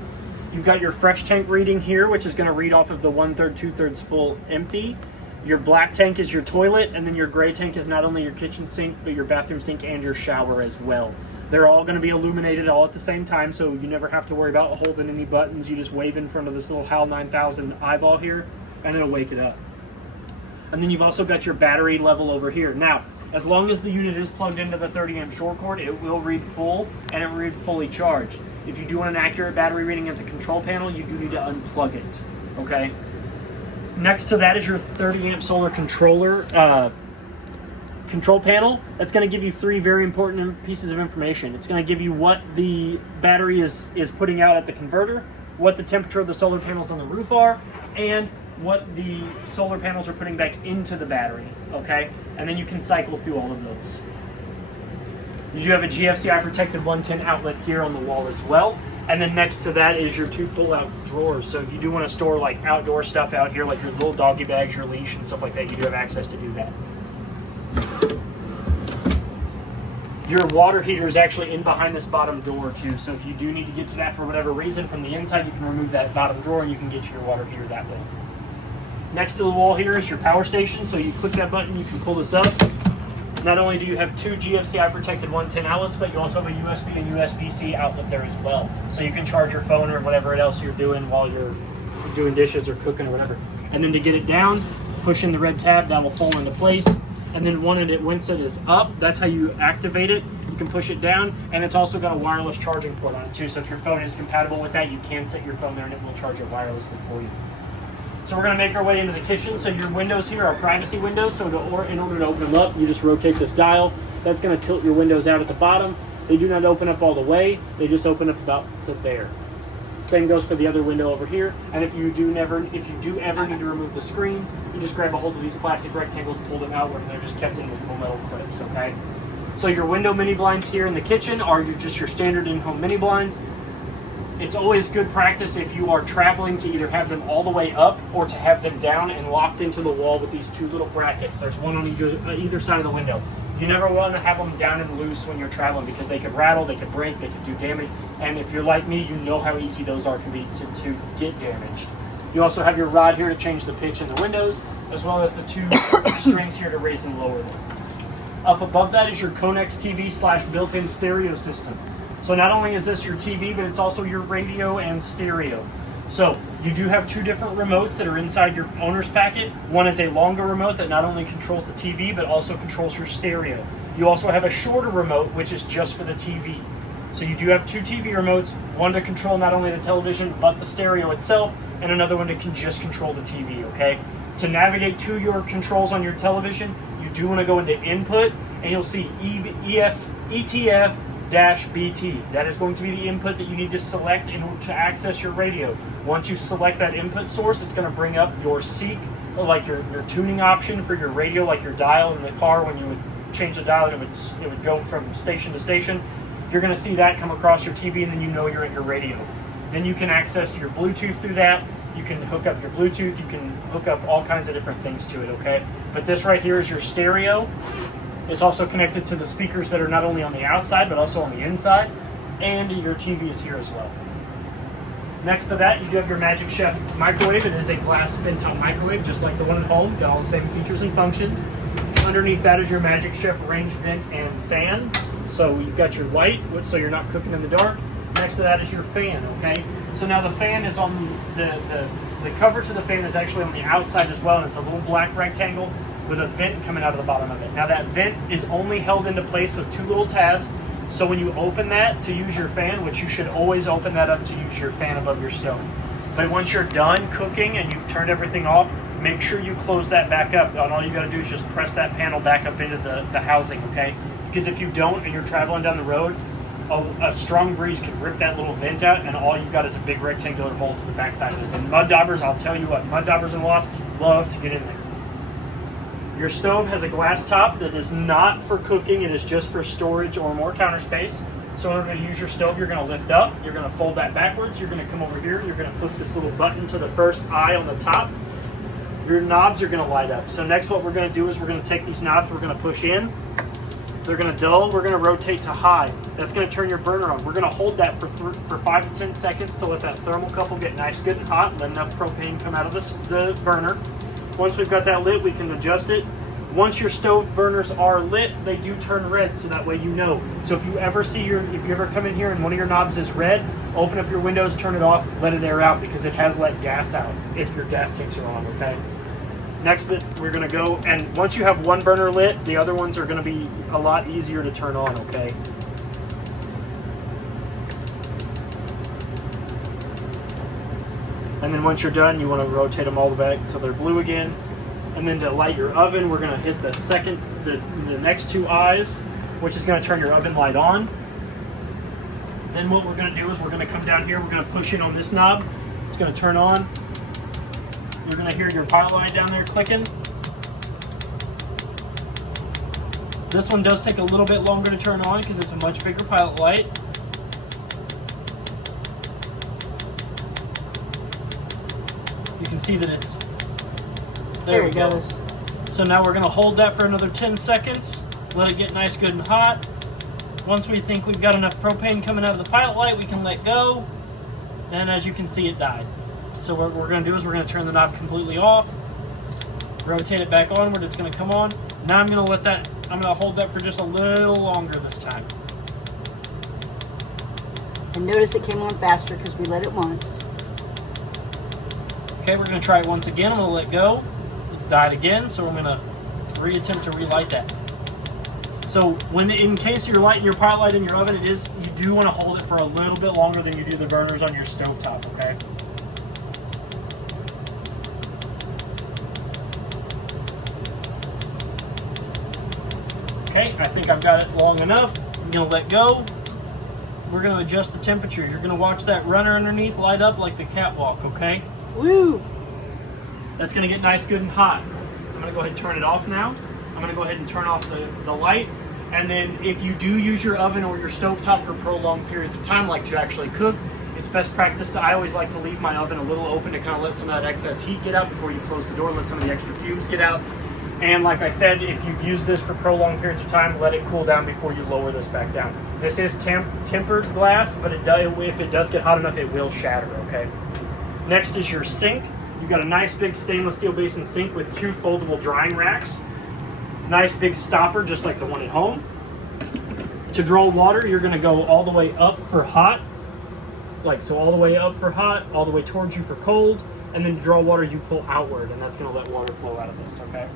You've got your fresh tank reading here, which is gonna read off of the 1/3, 2/3 full empty. Your black tank is your toilet, and then your gray tank is not only your kitchen sink, but your bathroom sink and your shower as well. They're all gonna be illuminated all at the same time, so you never have to worry about holding any buttons. You just wave in front of this little HAL 9000 eyeball here, and it'll wake it up. And then you've also got your battery level over here. Now, as long as the unit is plugged into the 30 amp short cord, it will read full, and it will read fully charged. If you do want an accurate battery reading at the control panel, you do need to unplug it, okay? Next to that is your 30 amp solar controller control panel. That's going to give you 3 very important pieces of information. It's going to give you what the battery is putting out at the converter, what the temperature of the solar panels on the roof are, and what the solar panels are putting back into the battery, okay? And then you can cycle through all of those. You do have a GFCI protected 110 outlet here on the wall as well. And then next to that is your 2 pull-out drawers. So if you do want to store like outdoor stuff out here, like your little doggy bags, your leash, and stuff like that, you do have access to do that. Your water heater is actually in behind this bottom door too. So if you do need to get to that for whatever reason from the inside, you can remove that bottom drawer and you can get to your water heater that way. Next to the wall here is your power station. So you click that button, you can pull this up. Not only do you have 2 GFCI protected 110 outlets, but you also have a USB and USB-C outlet there as well. So you can charge your phone or whatever else you're doing while you're doing dishes or cooking or whatever. And then to get it down, push in the red tab, that will fall into place. And then once it is up, that's how you activate it. You can push it down, and it's also got a wireless charging port on it too. So if your phone is compatible with that, you can set your phone there and it will charge it wirelessly for you. So we're going to make our way into the kitchen. So your windows here are privacy windows. So in order to open them up, you just rotate this dial. That's going to tilt your windows out at the bottom. They do not open up all the way. They just open up about to there. Same goes for the other window over here. And if you do ever need to remove the screens, you just grab a hold of these plastic rectangles, pull them outward, and they're just kept in with little metal clips, okay? So your window mini blinds here in the kitchen are just your standard in-home mini blinds. It's always good practice if you are traveling to either have them all the way up or to have them down and locked into the wall with these 2 little brackets. There's one on either side of the window. You never want to have them down and loose when you're traveling because they could rattle, they could break, they could do damage. And if you're like me, you know how easy those are can be to get damaged. You also have your rod here to change the pitch in the windows, as well as the 2 strings here to raise and lower them. Up above that is your Connex TV / built-in stereo system. So not only is this your TV, but it's also your radio and stereo. So you do have 2 different remotes that are inside your owner's packet. One is a longer remote that not only controls the TV, but also controls your stereo. You also have a shorter remote, which is just for the TV. So you do have 2 TV remotes, one to control not only the television, but the stereo itself, and another one to just control the TV, okay? To navigate to your controls on your television, you do want to go into input, and you'll see ETF -BT. That is going to be the input that you need to select in order to access your radio. Once you select that input source, it's going to bring up your seek, like your tuning option for your radio, like your dial in the car. When you would change the dial, it would go from station to station. You're going to see that come across your TV, and then you know you're at your radio. Then you can access your Bluetooth through that. You can hook up your Bluetooth. You can hook up all kinds of different things to it, okay? But this right here is your stereo. It's also connected to the speakers that are not only on the outside, but also on the inside. And your TV is here as well. Next to that, you do have your Magic Chef microwave. It is a glass spin-top microwave, just like the one at home. Got all the same features and functions. Underneath that is your Magic Chef range vent and fans. So you've got your light, so you're not cooking in the dark. Next to that is your fan, okay? So now the fan is on the cover to the fan is actually on the outside as well, and it's a little black rectangle with a vent coming out of the bottom of it. Now that vent is only held into place with two little tabs, so when you open that to use your fan, which you should always open that up to use your fan above your stove. But once you're done cooking and you've turned everything off, make sure you close that back up. And all you gotta do is just press that panel back up into the housing, okay? Because if you don't and you're traveling down the road, a strong breeze can rip that little vent out, and all you've got is a big rectangular hole to the backside of this. And mud daubers, I'll tell you what, mud daubers and wasps love to get in there. Your stove has a glass top that is not for cooking. It is just for storage or more counter space. So in order to use your stove, you're going to lift up. You're going to fold that backwards. You're going to come over here. You're going to flip this little button to the first eye on the top. Your knobs are going to light up. So next what we're going to do is we're going to take these knobs. We're going to push in. They're going to dull. We're going to rotate to high. That's going to turn your burner on. We're going to hold that for 5 to 10 seconds to let that thermocouple get nice, good, and hot. Let enough propane come out of the burner. Once we've got that lit, we can adjust it. Once your stove burners are lit, they do turn red, so that way you know. So if you ever come in here and one of your knobs is red, open up your windows, turn it off, let it air out, because it has let gas out if your gas tanks are on, okay? Next bit, we're gonna go, and once you have one burner lit, the other ones are gonna be a lot easier to turn on, okay? And then once you're done, you wanna rotate them all the way back until they're blue again. And then to light your oven, we're gonna hit the next two eyes, which is gonna turn your oven light on. Then what we're gonna do is we're gonna come down here, we're gonna push in on this knob. It's gonna turn on. You're gonna hear your pilot light down there clicking. This one does take a little bit longer to turn on because it's a much bigger pilot light. You can see that it's, there it goes. So now we're gonna hold that for another 10 seconds, let it get nice, good, and hot. Once we think we've got enough propane coming out of the pilot light, we can let go. And as you can see, it died. So what we're gonna do is we're gonna turn the knob completely off, rotate it back onward, it's gonna come on. Now I'm gonna hold that for just a little longer this time. And notice it came on faster because we let it once. Okay, we're gonna try it once again. I'm gonna let go. It died again, so I'm gonna attempt to relight that. So in case you're lighting your pilot light in your oven, you do want to hold it for a little bit longer than you do the burners on your stovetop, okay? Okay, I think I've got it long enough. I'm gonna let go. We're gonna adjust the temperature. You're gonna watch that runner underneath light up like the catwalk, okay? Woo! That's gonna get nice, good, and hot. I'm gonna go ahead and turn it off now. I'm gonna go ahead and turn off the light. And then if you do use your oven or your stovetop for prolonged periods of time, like to actually cook, it's best practice I always like to leave my oven a little open to kind of let some of that excess heat get out before you close the door, let some of the extra fumes get out. And like I said, if you've used this for prolonged periods of time, let it cool down before you lower this back down. This is tempered glass, but if it does get hot enough, it will shatter, okay? Next is your sink. You've got a nice big stainless steel basin sink with 2 foldable drying racks. Nice big stopper, just like the one at home. To draw water, you're gonna go all the way up for hot. So all the way up for hot, all the way towards you for cold, and then to draw water, you pull outward, and that's gonna let water flow out of this, okay?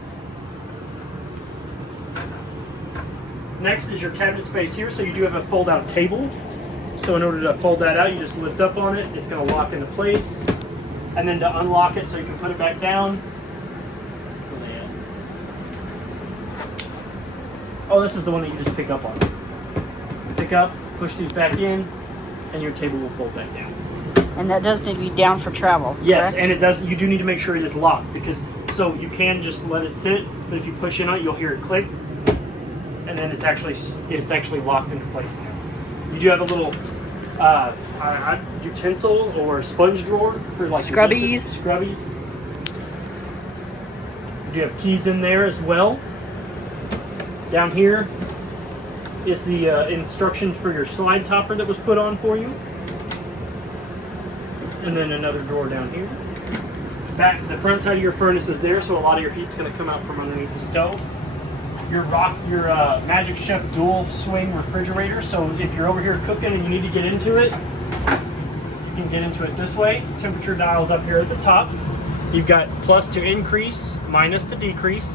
Next is your cabinet space here. So you do have a fold-out table. So in order to fold that out, you just lift up on it. It's gonna lock into place. And then to unlock it so you can put it back down. Oh, this is the one that you just pick up on. Pick up, push these back in, and your table will fold back down. And that does need to be down for travel, yes, correct? and it does. You do need to make sure it is locked, because so you can just let it sit, but if you push in on it, you'll hear it click, and then it's actually locked into place now. You do have a little Utensil or sponge drawer for like Scrubbies. Scrubbies. You have keys in there as well. Down here is the instructions for your slide topper that was put on for you. And then another drawer down here. The front side of your furnace is there, so a lot of your heat's going to come out from underneath the stove. Your Magic Chef dual swing refrigerator. So if you're over here cooking and you need to get into it, you can get into it this way. Temperature dials up here at the top. You've got plus to increase, minus to decrease.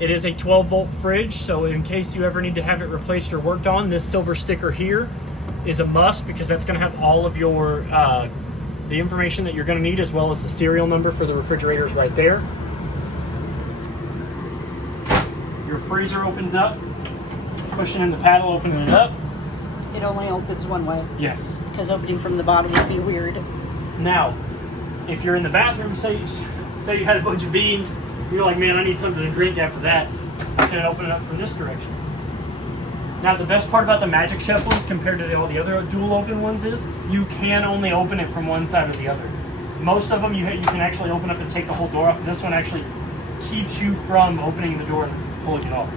It is a 12-volt fridge, so in case you ever need to have it replaced or worked on, this silver sticker here is a must because that's going to have all of your the information that you're going to need, as well as the serial number for the refrigerators right there. Your freezer opens up, pushing in the paddle, opening it up. It only opens one way. Yes. Because opening from the bottom would be weird. Now, if you're in the bathroom, say you had a bunch of beans, you're like, man, I need something to drink after that, you can open it up from this direction. Now, the best part about the Magic Chef ones compared to all the other dual open ones is you can only open it from one side or the other. Most of them you can actually open up and take the whole door off. This one actually keeps you from opening the door and pulling it off.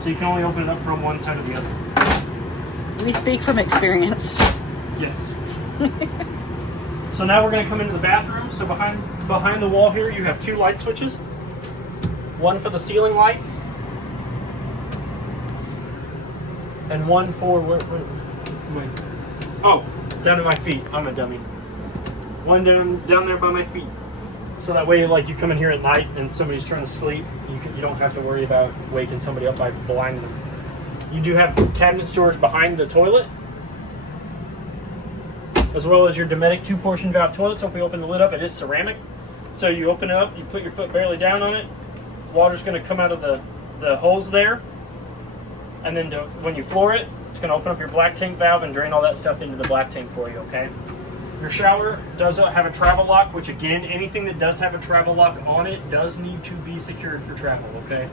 So you can only open it up from one side or the other. We speak from experience. Yes. So now we're going to come into the bathroom. So behind the wall here, you have two light switches. One for the ceiling lights, and one for down to my feet. I'm a dummy. One down there by my feet. So that way, like, you come in here at night and somebody's trying to sleep, you don't have to worry about waking somebody up by blinding them. You do have cabinet storage behind the toilet, as well as your Dometic 2-portion valve toilet. So if we open the lid up, it is ceramic. So you open it up, you put your foot barely down on it, water's going to come out of the holes there, and then when you floor it, it's going to open up your black tank valve and drain all that stuff into the black tank for you, okay? Your shower does have a travel lock, which again, anything that does have a travel lock on it does need to be secured for travel, okay?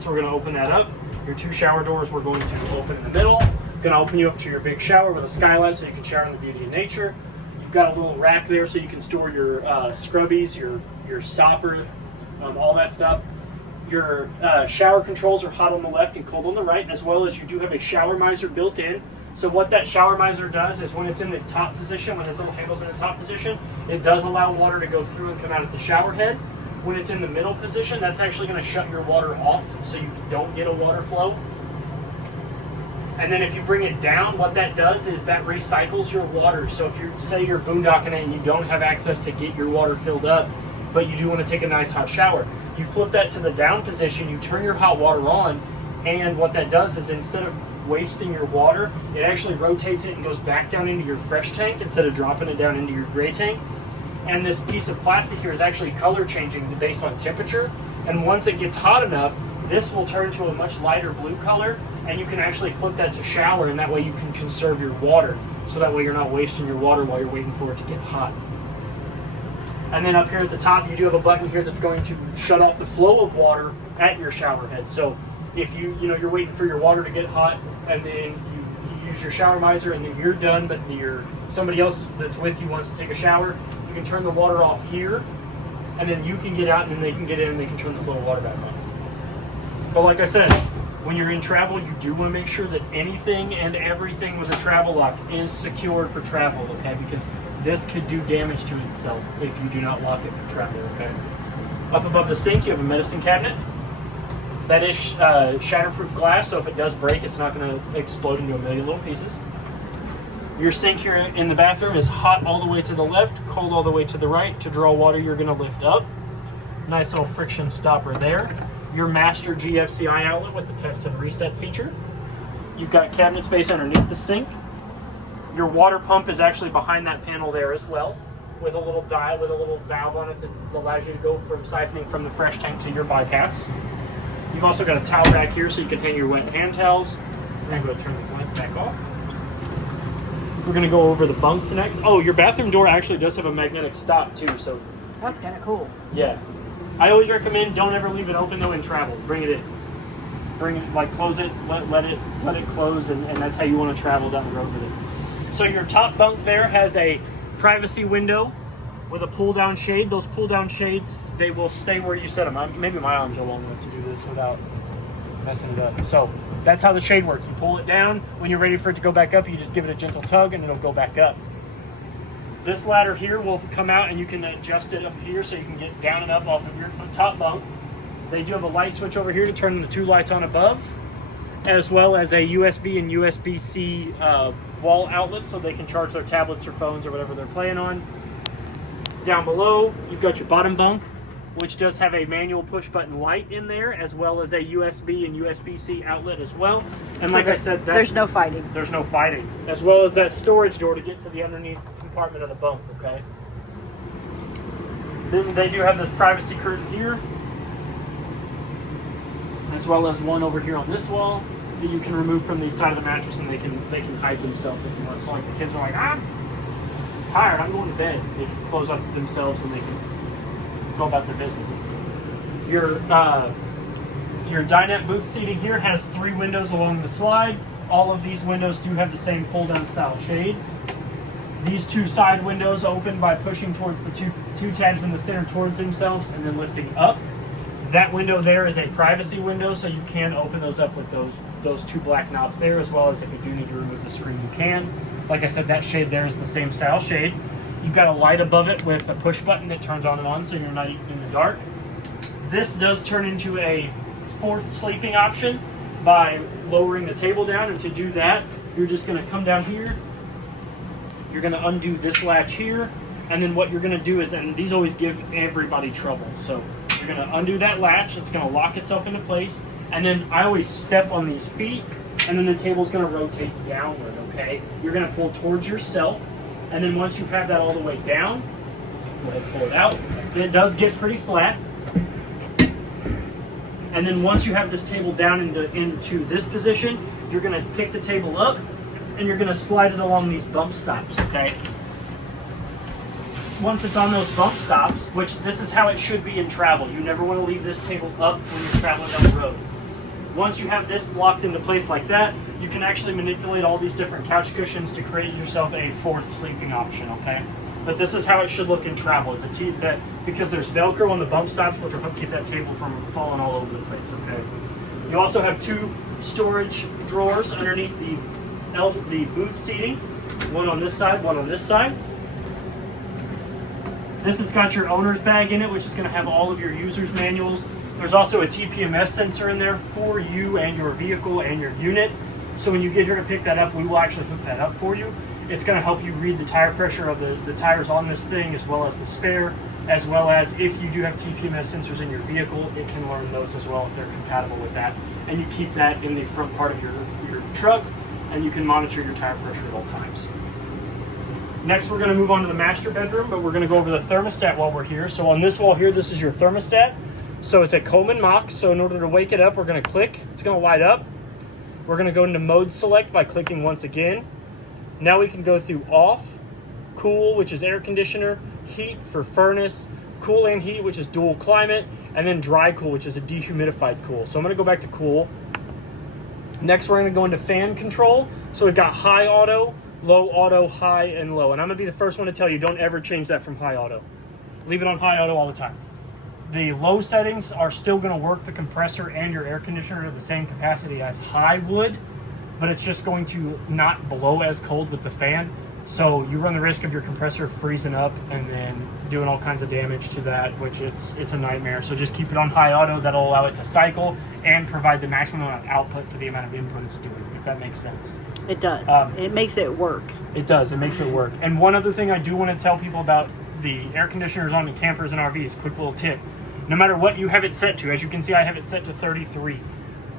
So we're going to open that up. Your two shower doors we're going to open in the middle. Going to open you up to your big shower with a skylight so you can shower in the beauty of nature. You've got a little rack there so you can store your scrubbies, your stopper, all that stuff. Your shower controls are hot on the left and cold on the right, as well as you do have a shower miser built in. So what that shower miser does is when it's in the top position, when this little handle's in the top position, it does allow water to go through and come out at the shower head. When it's in the middle position, that's actually going to shut your water off so you don't get a water flow. And then if you bring it down, what that does is that recycles your water. So if say you're boondocking it and you don't have access to get your water filled up, but you do want to take a nice hot shower, you flip that to the down position, you turn your hot water on, and what that does is instead of wasting your water, it actually rotates it and goes back down into your fresh tank instead of dropping it down into your gray tank. And this piece of plastic here is actually color changing based on temperature, and once it gets hot enough, this will turn to a much lighter blue color, and you can actually flip that to shower, and that way you can conserve your water, so that way you're not wasting your water while you're waiting for it to get hot. And then up here at the top, you do have a button here that's going to shut off the flow of water at your shower head. So if you're waiting for your water to get hot, and then you use your shower miser, and then you're done, but somebody else that's with you wants to take a shower, you can turn the water off here, and then you can get out, and then they can get in, and they can turn the flow of water back on. But like I said, when you're in travel, you do want to make sure that anything and everything with a travel lock is secured for travel, okay? Because this could do damage to itself if you do not lock it for travel, okay? Up above the sink, you have a medicine cabinet. That is shatterproof glass, so if it does break, it's not going to explode into a million little pieces. Your sink here in the bathroom is hot all the way to the left, cold all the way to the right. To draw water, you're going to lift up. Nice little friction stopper there. Your master GFCI outlet with the test and reset feature. You've got cabinet space underneath the sink. Your water pump is actually behind that panel there as well, with a little dial with a little valve on it that allows you to go from siphoning from the fresh tank to your bypass. You've also got a towel rack here so you can hang your wet hand towels. We're going to turn these lights back off. We're going to go over the bunks next. Oh, your bathroom door actually does have a magnetic stop too, so That's kind of cool. yeah. I always recommend don't ever leave it open though in travel. Bring it in. Close it, let it close, and that's how you want to travel down the road with it. So your top bunk there has a privacy window with a pull down shade. Those pull down shades, they will stay where you set them. Maybe my arms are long enough to do this without messing it up. So that's how the shade works. You pull it down. When you're ready for it to go back up, you just give it a gentle tug and it'll go back up. This ladder here will come out and you can adjust it up here so you can get down and up off of your top bunk. They do have a light switch over here to turn the two lights on above, as well as a USB and USB-C wall outlet so they can charge their tablets or phones or whatever they're playing on. Down below, you've got your bottom bunk, which does have a manual push button light in there, as well as a USB and USB-C outlet as well. And So like I said, there's no fighting. There's no fighting. As well as that storage door to get to the underneath compartment of the bunk, okay? Then they do have this privacy curtain here, as well as one over here on this wall that you can remove from the side of the mattress, and they can hide themselves if you want. So like the kids are like, I'm tired, I'm going to bed. They can close up themselves and they can go about their business. Your dinette booth seating here has 3 windows along the slide. All of these windows do have the same pull-down style shades. These 2 side windows open by pushing towards the two tabs in the center towards themselves and then lifting up. That window there is a privacy window, so you can open those up with those 2 black knobs there, as well as if you do need to remove the screen, you can. Like I said, that shade there is the same style shade. You've got a light above it with a push button that turns on and on, so you're not in the dark. This does turn into a 4th sleeping option by lowering the table down, and to do that, you're just going to come down here. You're going to undo this latch here, and then what you're going to do is, and these always give everybody trouble, so you're going to undo that latch. It's going to lock itself into place, and then I always step on these feet, and then the table's going to rotate downward, okay? You're going to pull towards yourself, and then once you have that all the way down, go ahead and pull it out. It does get pretty flat. And then once you have this table down into this position, you're going to pick the table up, and you're going to slide it along these bump stops, okay? Once it's on those bump stops, which this is how it should be in travel. You never want to leave this table up when you're traveling down the road. Once you have this locked into place like that, you can actually manipulate all these different couch cushions to create yourself a 4th sleeping option, okay? But this is how it should look in travel. Because there's Velcro on the bump stops, which will help keep that table from falling all over the place, okay? You also have 2 storage drawers underneath the booth seating. One on this side, one on this side. This has got your owner's bag in it, which is going to have all of your user's manuals. There's also a TPMS sensor in there for you and your vehicle and your unit. So when you get here to pick that up, we will actually hook that up for you. It's going to help you read the tire pressure of the tires on this thing, as well as the spare, as well as if you do have TPMS sensors in your vehicle, it can learn those as well if they're compatible with that. And you keep that in the front part of your truck, and you can monitor your tire pressure at all times. Next, we're going to move on to the master bedroom, but we're going to go over the thermostat while we're here. So on this wall here, this is your thermostat. So it's a Coleman Mach. So in order to wake it up, we're going to click. It's going to light up. We're going to go into mode select by clicking once again. Now we can go through off, cool, which is air conditioner, heat for furnace, cool and heat, which is dual climate, and then dry cool, which is a dehumidified cool. So I'm going to go back to cool. Next, we're going to go into fan control. So we've got high auto, low auto, high, and low. And I'm going to be the first one to tell you, don't ever change that from high auto. Leave it on high auto all the time. The low settings are still going to work the compressor and your air conditioner to the same capacity as high would, but it's just going to not blow as cold with the fan. So you run the risk of your compressor freezing up and then doing all kinds of damage to that, which it's a nightmare. So just keep it on high auto. That'll allow it to cycle and provide the maximum amount of output for the amount of input it's doing, if that makes sense. It does. It makes it work. It does. It makes it work. And one other thing I do want to tell people about the air conditioners on the campers and RVs, quick little tip. No matter what you have it set to, as you can see, I have it set to 33.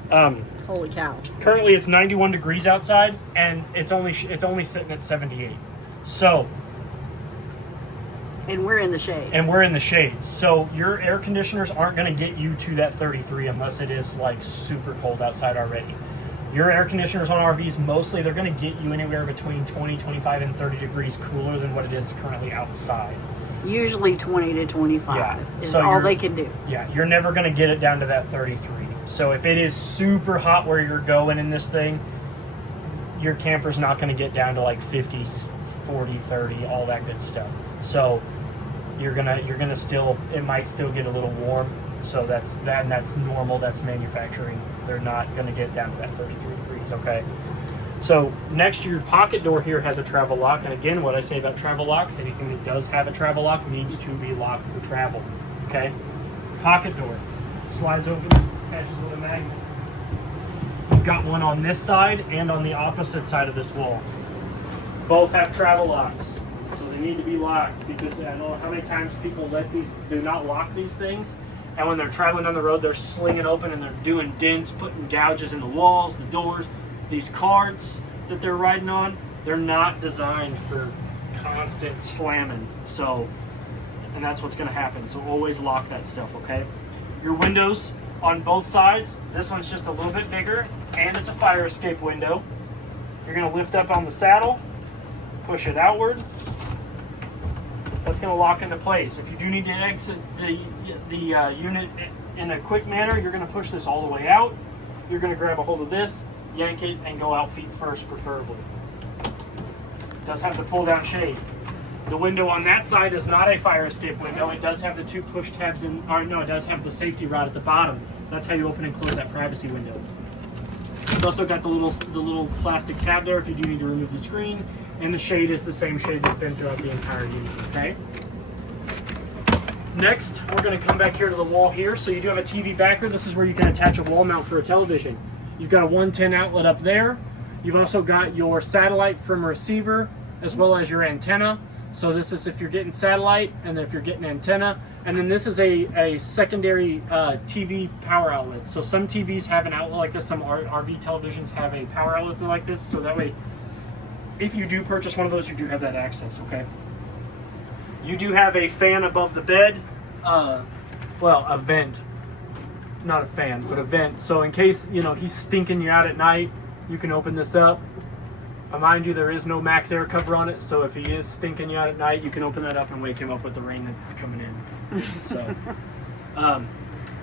Holy cow. Currently it's 91 degrees outside, and it's only sitting at 78. So, and we're in the shade. And we're in the shade. So your air conditioners aren't going to get you to that 33 unless it is like super cold outside already. Your air conditioners on RVs, mostly they're going to get you anywhere between 20, 25, and 30 degrees cooler than what it is currently outside. Usually 20 to 25 is so all they can do. Yeah, you're never going to get it down to that 33. So if it is super hot where you're going in this thing, your camper's not going to get down to like 50, 40, 30, all that good stuff. So you're gonna still, it might still get a little warm. So that's normal. That's manufacturing. They're not going to get down to that 33 degrees. Okay. So next, your pocket door here has a travel lock. And again, what I say about travel locks, anything that does have a travel lock needs to be locked for travel. Okay. Pocket door slides open, attaches with a magnet. You've got one on this side and on the opposite side of this wall. Both have travel locks, so they need to be locked, because I don't know how many times people do not lock these things, and when they're traveling down the road, they're slinging open and they're doing dents, putting gouges in the walls, the doors. These carts that they're riding on, they're not designed for constant slamming. So, and that's what's going to happen. So always lock that stuff, okay? Your windows on both sides, this one's just a little bit bigger, and it's a fire escape window. You're going to lift up on the saddle, push it outward. That's going to lock into place. If you do need to exit the unit in a quick manner, you're going to push this all the way out. You're going to grab a hold of this, yank it, and go out feet first, preferably. It does have the pull-down shade. The window on that side is not a fire escape window. It does have the two push tabs it does have the safety rod at the bottom. That's how you open and close that privacy window. You've also got the little plastic tab there if you do need to remove the screen, and the shade is the same shade that's been throughout the entire unit, okay? Next, we're going to come back here to the wall here. So you do have a TV backer. This is where you can attach a wall mount for a television. You've got a 110 outlet up there. You've also got your satellite from a receiver, as well as your antenna. So this is if you're getting satellite, and if you're getting antenna. And then this is a secondary TV power outlet. So some TVs have an outlet like this. Some RV televisions have a power outlet like this. So that way, if you do purchase one of those, you do have that access, okay? You do have a fan above the bed. Well, a vent. Not a fan, but a vent. So in case, he's stinking you out at night, you can open this up. Mind you, there is no max air cover on it, so if he is stinking you out at night, you can open that up and wake him up with the rain that's coming in. So,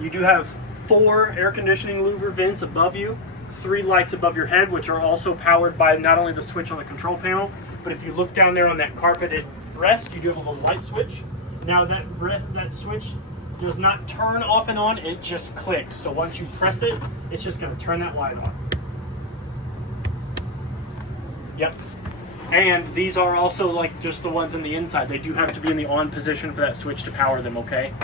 you do have 4 air conditioning louver vents above you, 3 lights above your head, which are also powered by not only the switch on the control panel, but if you look down there on that carpeted rest, you do have a little light switch. Now that switch does not turn off and on, it just clicks. So once you press it, it's just going to turn that light on. Yep. And these are also like just the ones on the inside. They do have to be in the on position for that switch to power them, okay?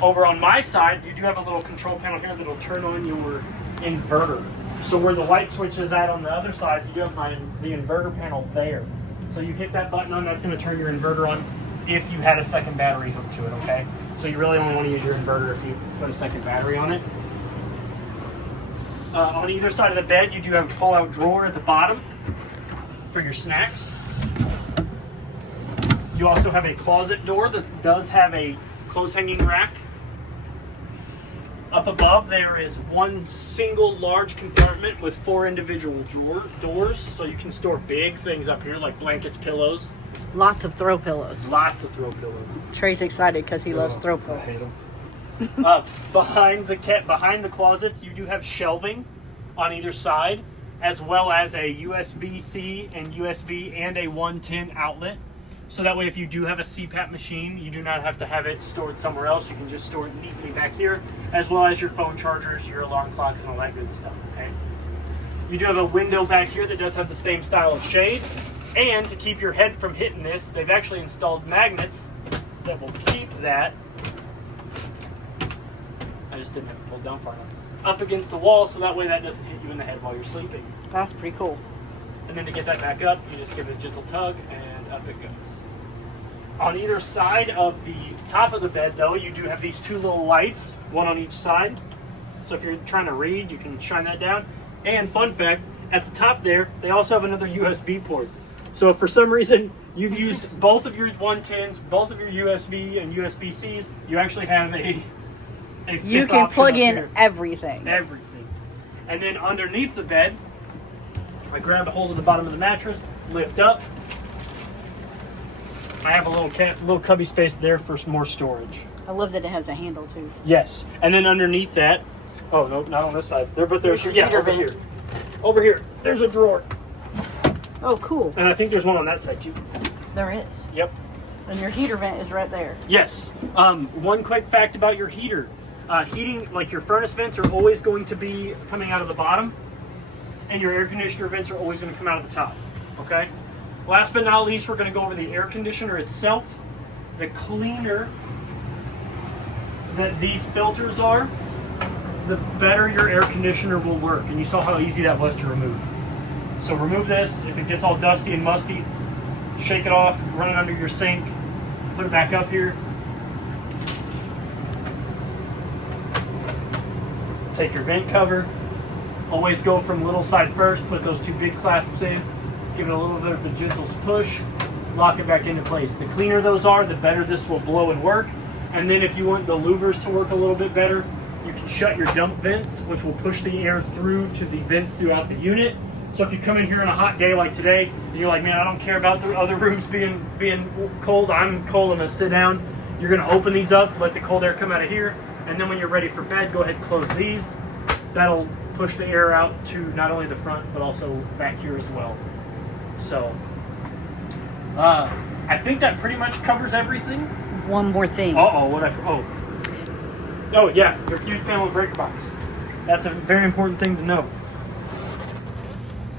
Over on my side, you do have a little control panel here that'll turn on your inverter. So where the light switch is at on the other side, you do have the inverter panel there. So you hit that button on, that's going to turn your inverter on if you had a second battery hooked to it, okay? So you really only want to use your inverter if you put a second battery on it. On either side of the bed, you do have a pull-out drawer at the bottom for your snacks. You also have a closet door that does have a clothes-hanging rack. Up above, there is one single large compartment with 4 individual doors, so you can store big things up here, like blankets, pillows. Lots of throw pillows. Lots of throw pillows. Trey's excited because he loves throw I hate pillows. them. Behind the closets, you do have shelving on either side, as well as a USB-C and USB and a 110 outlet. So that way, if you do have a CPAP machine, you do not have to have it stored somewhere else. You can just store it neatly back here, as well as your phone chargers, your alarm clocks, and all that good stuff, okay? You do have a window back here that does have the same style of shade. And to keep your head from hitting this, they've actually installed magnets that will keep that. I just didn't have it pulled down far enough. Up against the wall, so that way that doesn't hit you in the head while you're sleeping. That's pretty cool. And then to get that back up, you just give it a gentle tug, and up it goes. On either side of the top of the bed, though, you do have these 2 little lights, one on each side. So if you're trying to read, you can shine that down. And fun fact, at the top there, they also have another USB port. So if for some reason you've used both of your 110s, both of your USB and USB-Cs, you actually have a You can plug in everything. Everything. And then underneath the bed, I grab a hold of the bottom of the mattress, lift up. I have a little cubby space there for some more storage. I love that it has a handle too. Yes. And then underneath that, oh no, not on this side. There's your yeah, heater over vent. here. Over here. there's a drawer. Oh, cool. And I think there's one on that side too. There is. Yep. And your heater vent is right there. Yes. One quick fact about your heater. Heating, like your furnace vents are always going to be coming out of the bottom, and your air conditioner vents are always going to come out of the top. Okay? Last but not least, we're going to go over the air conditioner itself. The cleaner that these filters are, the better your air conditioner will work. And you saw how easy that was to remove. So remove this. If it gets all dusty and musty, shake it off, run it under your sink, put it back up here. Take your vent cover. Always go from little side first, put those two big clasps in, give it a little bit of a gentle push, lock it back into place. The cleaner those are, the better this will blow and work. And then if you want the louvers to work a little bit better, you can shut your dump vents, which will push the air through to the vents throughout the unit. So if you come in here on a hot day like today, and you're like, man, I don't care about the other rooms being cold. I'm cold, I'm gonna sit down. You're gonna open these up, let the cold air come out of here, and then when you're ready for bed, go ahead and close these. That'll push the air out to not only the front, but also back here as well. So, I think that pretty much covers everything. One more thing. Oh yeah, your fuse panel and breaker box. That's a very important thing to know.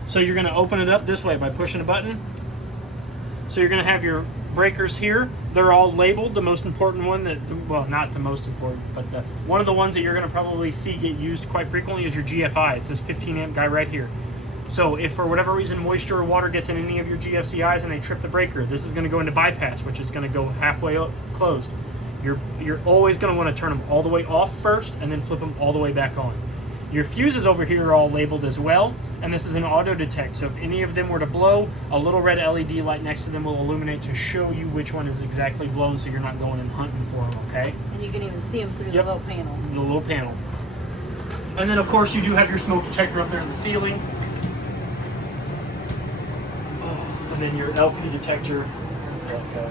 So you're going to open it up this way by pushing a button. So you're going to have your breakers here. They're all labeled. The most important one well, not the most important, but one of the ones that you're going to probably see get used quite frequently is your GFI. It's this 15 amp guy right here. So if for whatever reason moisture or water gets in any of your GFCIs and they trip the breaker, this is going to go into bypass, which is going to go halfway up, closed. You're always going to want to turn them all the way off first and then flip them all the way back on. Your fuses over here are all labeled as well, and this is an auto detect. So if any of them were to blow, a little red LED light next to them will illuminate to show you which one is exactly blown, so you're not going and hunting for them, okay? And you can even see them through the little panel. The little panel. And then of course you do have your smoke detector up there in the ceiling. And then your LP detector. Okay.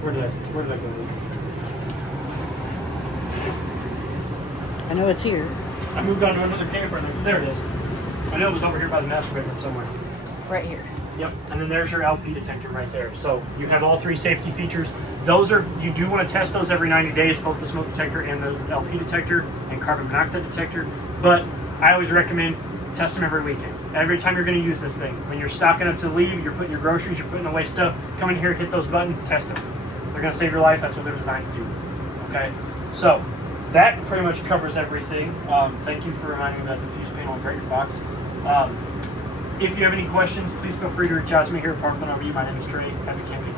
Where did I go? I know it's here. I moved on to another camper. There it is. I know it was over here by the master bedroom somewhere. Right here. Yep. And then there's your LP detector right there. So you have all three safety features. You do want to test those every 90 days, both the smoke detector and the LP detector and carbon monoxide detector. But I always recommend test them every weekend. Every time you're going to use this thing. When you're stocking up to leave, you're putting your groceries, you're putting away stuff, come in here, hit those buttons, test them. They're going to save your life. That's what they're designed to do. Okay? So that pretty much covers everything. Thank you for reminding me about the fuse panel and breaker box. If you have any questions, please feel free to reach out to me here at Parkland RV. My name is Trey. Happy camping.